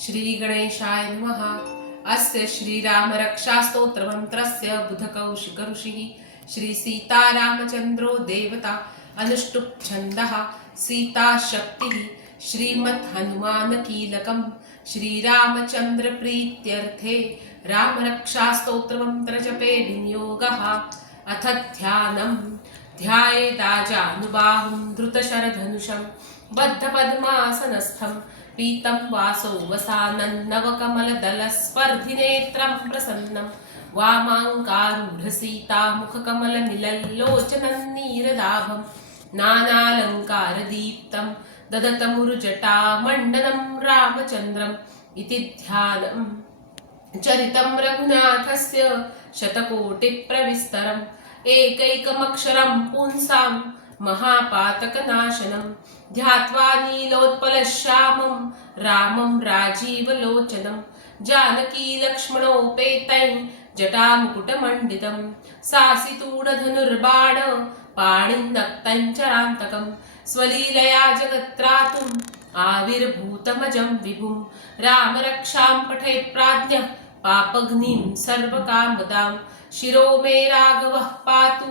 श्रीगणेशाय नमः। अस्य श्रीरामरक्षास्तोत्रमन्त्रस्य बुधकौशिकऋषिः श्रीसीतारामचन्द्रो देवता अनुष्टुप् छन्दः सीताशक्तिः श्रीमद्हनुमानकीलकं श्रीरामचन्द्रप्रीत्यर्थे रामरक्षास्तोत्रमन्त्रजपे विनियोगः। अथ ध्यानम्। ध्यायेदाजानुबाहुं धृतशरधनुषं बद्धपद्मासनस्थं पीतं वासौ वसानन्नवकमलदलस्पर्धिनेत्रं प्रसन्नं। वामाङ्कारूढसीतामुखकमलनिलल्लोचनन्नीरदाभं नानालङ्कारदीप्तं ददतमुरुजटामण्डनं रामचन्द्रम्। इति ध्यानम् चरितं रघुनाथस्य शतकोटिप्रविस्तरम्। एकैकमक्षरं पुंसां महापातकनाशनं ध्यात्वा नीलोत्पलश्यामं रामं राजीवलोचनं जानकीलक्ष्मणोपेतै जटामुकुटमण्डितं सासितूढधनुर्बाण पाणिनक्तञ्चरान्तकं स्वलीलया जगत्रातुम् आविर्भूतमजं विभुं रामरक्षां पठेत् प्राज्ञः पापघ्निं सर्वकामदां शिरो मे राघवः पातु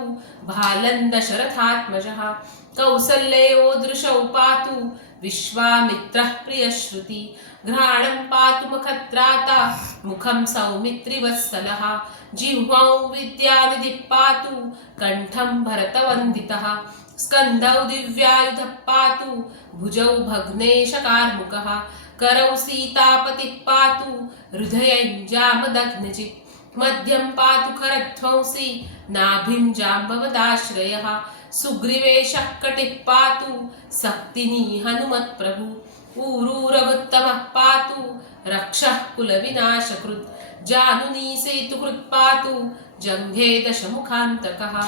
भालन्दशरथात्मजः कौसल्ययो दृशौ पातु, विश्वामित्रः प्रियश्रुति, घ्राणं पातु मखत्राता, मुखं सौमित्रिवत्सलः, जिह्वौ विद्यानिधिः पातु, कण्ठं भरतवन्दितः, स्कन्धौ दिव्यायुधः पातु, भुजौ भग्नेशकार्मुकः, करौ सीतापतिः पातु, हृदयञ्जामदग्नजित्। मध्यं पातु खरध्वंसि, नाभिं जाम्बवदाश्रयः, सुग्रीवेशः कटिः पातु सक्तिनी हनुमत्प्रभु ऊरूरगुत्तमः पातु, रक्षः कुलविनाशकृत्, जानुनी सेतुकृत् पातु, जङ्घे दशमुखान्तकः,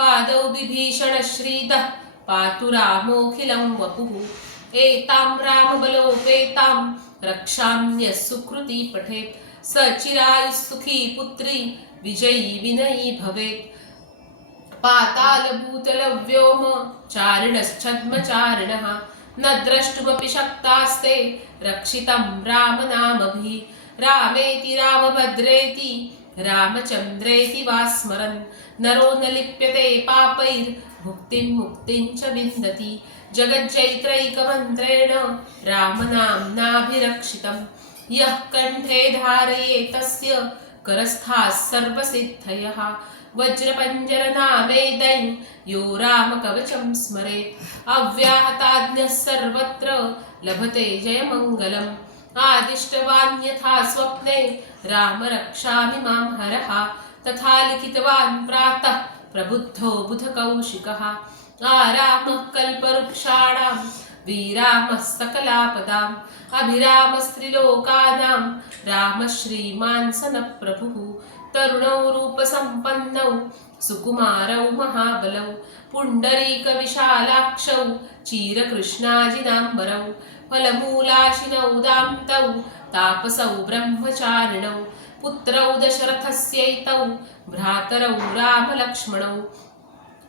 पादौ विभीषणश्रीदः पातु रामोऽखिलं वपुः। एतां रामबलोपेतां रक्षाम्यः सुकृती पठेत् स चिरायुः सुखी पुत्री विजयी विनयी भवेत्। पातालभूतलव्योम चारिणश्छद्मचारिणः न द्रष्टुमपि शक्तास्ते रक्षितं रामनामभिः। रामेति रामभद्रेति रामचन्द्रेति वा स्मरन् नरो न लिप्यते पापैर्भुक्तिं मुक्तिं च विन्दति। जगज्जैत्रैकमन्त्रेण रामनाम्नाभिरक्षितं यः धारये तस्य करस्थाः सर्वसिद्धयः। वज्रपञ्जरनामेदै यो रामकवचं अव्याहताज्ञः सर्वत्र लभते जयमङ्गलम्। आदिष्टवान् यथा स्वप्ने राम रक्षामि माँ हरः। तथा लिखितवान् प्रातः प्रबुद्धो बुधकौशिकः। आरामः कल्पवृक्षाणां वीरामस्तकलापदाम् अभिरामस्त्रिलोकानां रामः तरुणौ रूपसम्पन्नौ सुकुमारौ महाबलौ पुण्डरीकविशालाक्षौ चीरकृष्णाजिनाम्बरौ फलमूलाशिनौ दान्तौ तापसौ ब्रह्मचारिणौ पुत्रौ दशरथस्यैतौ भ्रातरौ रामलक्ष्मणौ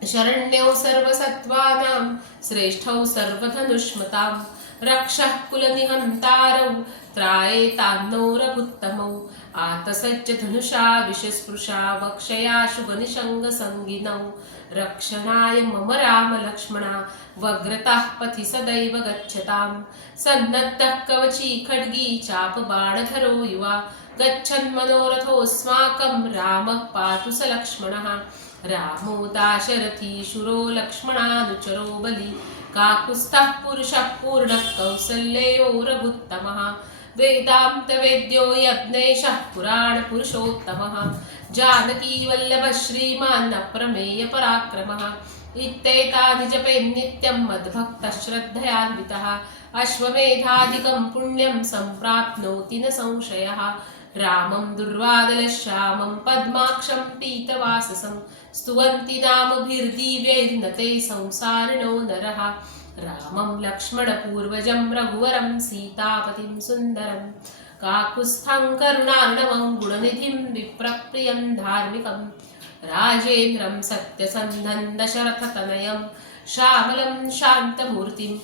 शरण्यौ सर्वसत्त्वानां, श्रेष्ठौ सर्वधनुष्मतां, रक्षः कुलनिहन्तारौ त्रायेतान्नौ रघुत्तमौ आतसज्ज धनुषा विषस्पृशा वक्षया शुभनिषङ्गसङ्गिनौ रक्षणाय मम रामलक्ष्मणा, वग्रताः पथि सदैव गच्छतां सन्नद्धः कवची खड्गी, चापबाणधरो युवा गच्छन्मनोरथोऽस्माकं रामः पातु स लक्ष्मणः। रामोता शुरो लक्ष्मणादुचरो बली। काकुस्ताः पुरुषः पूर्णः कौसल्ययोरभुत्तमः वेदान्तवेद्यो यज्ञेशः पुराणपुरुषोत्तमः जानकीवल्लभः श्रीमान्नप्रमेयपराक्रमः इत्येतानि जपेन् नित्यं मद्भक्तश्रद्धयान्वितः अश्वमेधादिकं पुण्यं सम्प्राप्नोति न संशयः। रामं दुर्वादलश्यामं पद्माक्षं पीतवाससं स्तुवन्ति नामभिर्दिव्यैर्नते संसारिणो नरः। रामं लक्ष्मणपूर्वजं रघुवरं सीतापतिं सुन्दरं। काकुत्स्थं करुणार्णवं गुणनिधिं विप्रप्रियं धार्मिकं। राजेन्द्रं सत्यसन्धं दशरथतनयं श्यामलं शान्तमूर्तिं।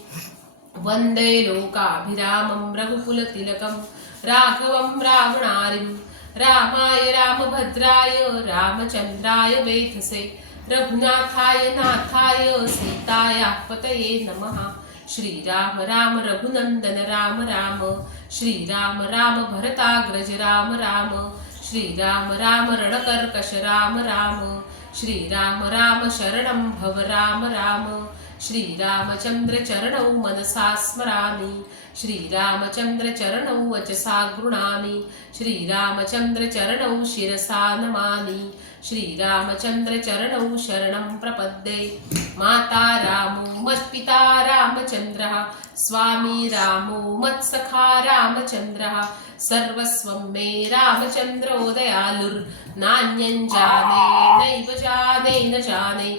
वन्दे लोकाभिरामं रघुकुलतिलकम्। राघवं रावणारिं। रामाय रामभद्राय, रामचन्द्राय वेधसे। रघुनाथाय नाथाय, सीतायाः पतये नमः। श्रीराम राम रघुनन्दन राम राम। श्रीराम राम भरताग्रज राम राम। श्रीराम राम रणकर्कश राम राम। श्रीराम राम शरणं भव राम राम. श्रीरामचन्द्रचरणौ मनसा स्मरामि. श्रीरामचन्द्रचरणौ वचसा गृणामि. श्रीरामचन्द्रचरणौ शिरसा नमामि. श्रीरामचन्द्रचरणौ शरणं प्रपद्ये. माता रामो मत्पिता रामचन्द्रः स्वामी रामो मत्सखा रामचन्द्रः सर्वस्वं मे रामचन्द्रो दयालुर्नान्यं जाने नैव जाने न जाने,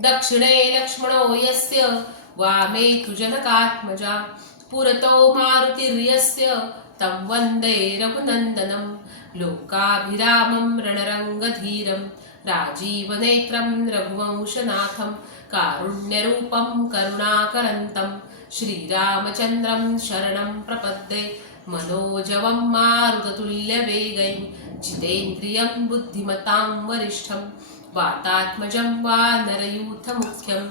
दक्षिणे लक्ष्मणो यस्य, वामे तु जनकात्मजा पुरतो मारुतिर्यस्य, तं वंदे रघुनन्दनं, लोकाभिरामं रणरङ्गधीरं राजीवनेत्रं रघुवंशनाथं, कारुण्यरूपं करुणाकरन्तं, श्रीरामचन्द्रं शरणं प्रपद्ये, मनोजवं मारुततुल्यवेगै, जितेन्द्रियं बुद्धिमतां वरिष्ठं, वातात्मजं वा नरयूथमुख्यं,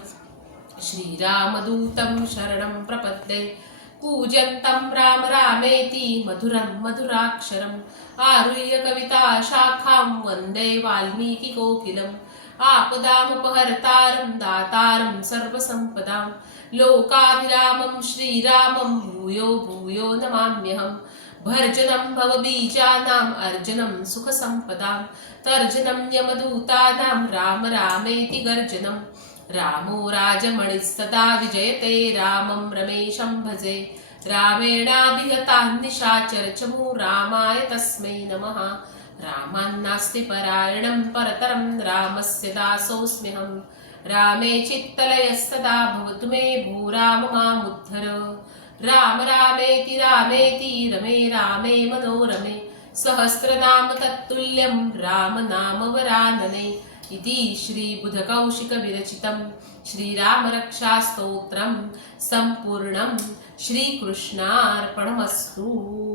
श्रीरामदूतं शरणं प्रपद्ये पूजन्तं राम रामेति मधुरं मधुराक्षरम्। आरुह्य कविता शाखां वंदे वाल्मीकिकोकिलम् आपदामुपहर्तारं दातारं सर्वसम्पदां लोकाभिरामं श्रीरामं भूयो भूयो नमाम्यहम्। भर्जनं भवबीजानाम् अर्जनं सुखसम्पदां तर्जनं यमदूतानां राम रामेति गर्जनं रामो राजमणिस्तदा विजयते रामं रमेशं भजे। रामेणाभिहताः निशाचरचमु रामाय तस्मै नमः। रामान्नास्ति परायणं परतरं रामस्य दासोऽस्म्यहं। रामे चित्तलयस्तदा भवतु मे भू राम मामुद्धर। राम रामेति रामेति रमे रामे मनोरमे। सहस्रनाम तत्तुल्यं रामनामवरानने इति श्रीबुधकौशिकविरचितं श्रीरामरक्षास्तोत्रं सम्पूर्णं श्रीकृष्णार्पणमस्तु।